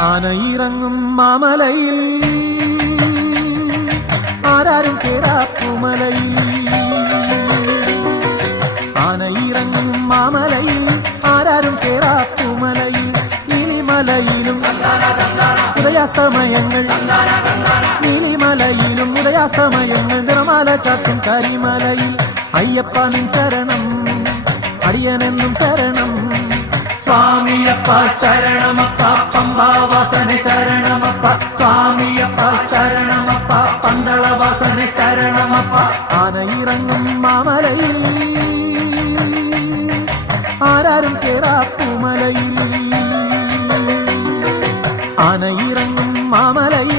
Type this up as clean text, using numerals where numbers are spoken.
ആനയിറങ്ങും മാമലയിൽ ആരാരും കേറാപ്പുമലയിൽ. ആനയിറങ്ങും മാമലയിൽ ആരാരും കേറാപ്പുമലയിൽ. നീലിമലയിലും ഉദയാസ്തമയങ്ങൾ, നീലിമലയിലും ഉദയാസ്തമയങ്ങൾ. നിറമാല ചാത്തും കരിമലയിൽ അയ്യപ്പ നിൻ ശരണം, അടിയനെന്നും ശരണം. സ്വാമിയപ്പ ശരണമപ്പ, പമ്പാവാസന ശരണമപ്പ. സ്വാമിയപ്പ ശരണമപ്പ, പന്തളവാസന ശരണമപ്പ. ആനയിറങ്ങും മാമലയിൽ ആരാരും കേറാപ്പുമലയിൽ. ആനയിറങ്ങും മാമലയിൽ